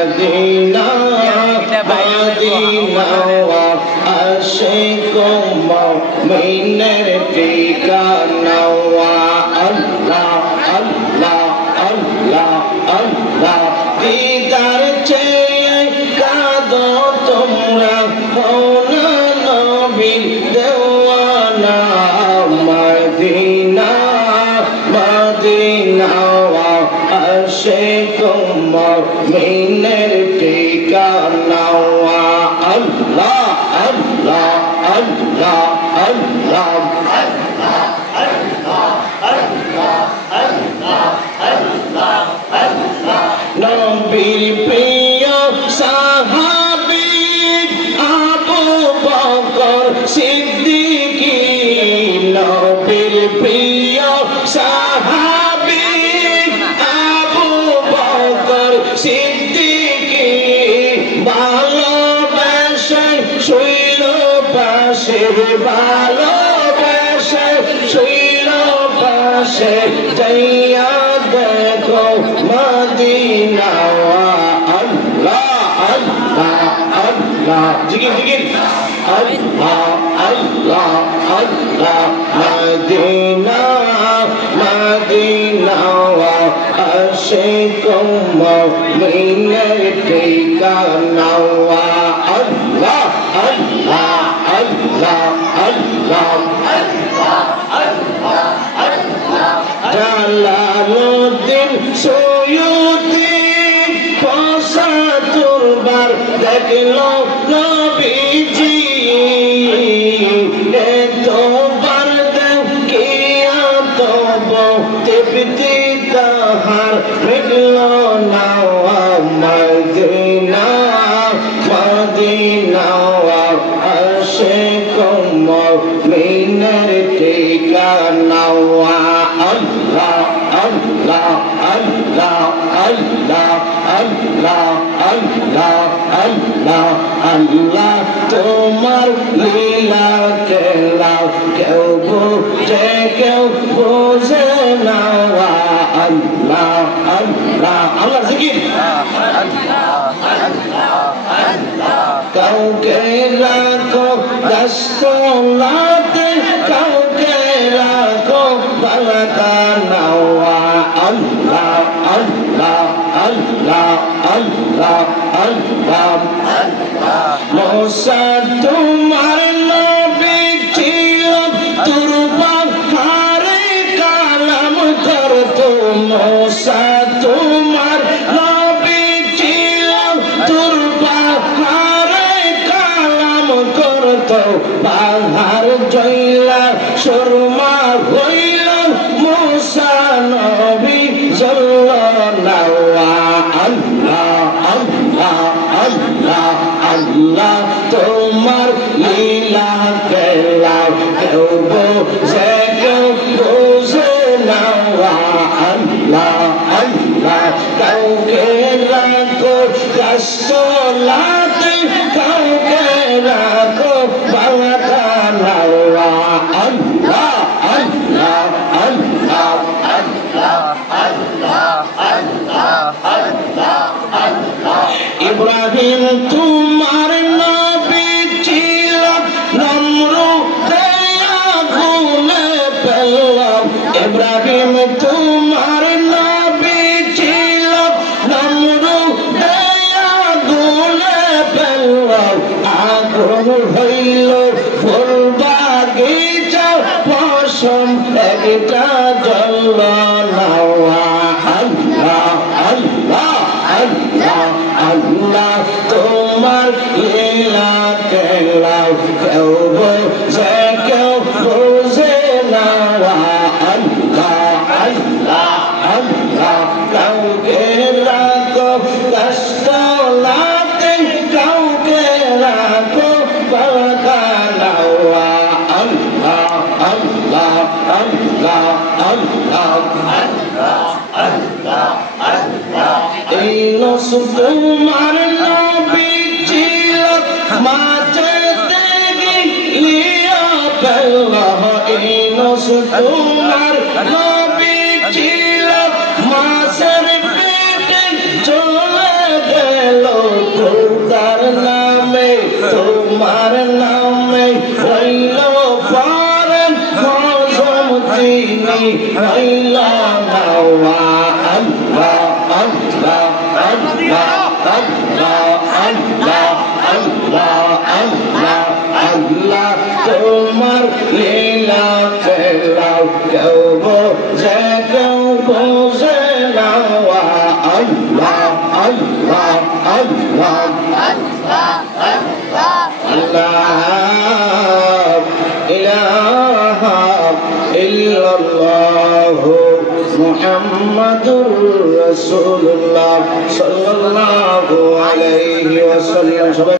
Madina, Madina, aşık-ı mü'miner ঠিকানা Allah, Allah, Allah, Allah. দিদার চেয়ে কাঁদো তোমরা, মওলা নবীর দেওয়ানা। মদিনা, মদিনা, আশিক মুমিনের ঠিকানা আল্লাহ, আল্লাহ, আল্লাহ, আল্লাহ, আল্লাহ, আল্লাহ, আল্লাহ, আল্লাহ, আল্লাহ। নবীর প্রিয় সাহাবী আবু বকর সিদ্দিকী, নবীর প্রিয় সাহাবী আবু বকর সিদ্দিকী, ভালোবেসে শুইল পাশে, ভালোবেসে শুইল পাশে, যাইয়া দেখো মদিনা আল্লাহ, আল্লাহ, আল্লাহ, জিকির জিকির আল্লাহ, আল্লাহ, আল্লাহ। মদিনা, মদিনা, আশিক মুমিনের ঠিকানা আল্লাহ, আল্লাহ, আল্লাহ, আল্লাহ, আল্লাহ, আল্লাহ, আল্লাহ। জালালউদ্দিন সৈয়দী পঁচাত্তরবার দেখলো নবীজি, এতবার দেখিয়া তবু তৃপ্তি তাহার মিটল না। মদিনা, মদিনা, আশিক মুমিনের ঠিকানা আল্লাহ, আল্লাহ, আল্লাহ, আল্লাহ, আল্লাহ, আল্লাহ, আল্লাহ, আল্লাহ। তোমার লীলা খেলা কেউ বুঝে কেউ বোঝে না। আল্লাহ, আল্লাহ, আল্লাহ জিকির কাউকে রাখো দস্তলাতে, কাউকে রাখো বালাকানা। আল্লাহ, আল্লাহ, আল্লাহ, আল্লাহ, আল্লাহ, আল্লাহ। মুসা তোমার নবী ছিল, তুরবা হারে কালাম করতো। মুসা তোমার নবী ছিল, তুরবা হারে কালাম করতো। পাহাড় জইলা সুরমা হইল, মুসা নবী সাল্লাল্লাহু আল্লাহ, আল্লাহ, আল্লাহ, আল্লাহ। তোমার লীলা খেলা কেউ বোঝে কেউ বোঝে না। আল্লাহ, আল্লাহ। কাউকে রাখো দস্তলাতে, কাউকে রাখো বালাকানা। আল্লাহ, আল্লাহ, আল্লাহ, আল্লাহ, আল্লাহ, আল্লাহ, আল্লাহ, আল্লাহ। ইব্রাহিম তোমার নবী ছিল, নমরুদে আগুনে ফেলল। ইব্রাহিম তোমার নবী ছিল, নমরুদে আগুনে ফেলল। আগুন হইল ফুল বাগিচা, পশম একটা জ্বলল না। আল্লাহ, আল্লাহ, আল্লাহ, আল্লাহ। তোমার লীলা খেলা কেউ বোঝে কেউ বোঝে না। আল্লাহ, আল্লাহ, আল্লাহ। কাউকে রাখো দস্তলাতে, কাউকে রাখো বালাকানা। আল্লাহ, আল্লাহ, আল্লাহ, আল্লাহ, আল্লাহ, আল্লাহ, আল্লাহ। এই রসূল তোমার নবী ছিল, মাঝে আল্লাহ ইউনূস তোমার নবী ছিল মাছের পেটে চলে গেল খোদার নামে তোমার নামে হইল পারেন হজম তিনি হইল নাওয়া আল্লাহ আল্লাহ আল্লাহ আল্লাহ আল্লাহ আল্লাহ আল্লাহ আল্লাহ তোমার লীলা খেলাও কেউ বোঝে কেউ বোঝে না আল্লাহ আল্লাহ আল্লাহ আল্লাহ ইলাহা ইল্লাল্লাহ মুহাম্মাদুর রাসূলুল্লাহ সাল্লাল্লাহু আলাইহি ওয়াসাল্লাম।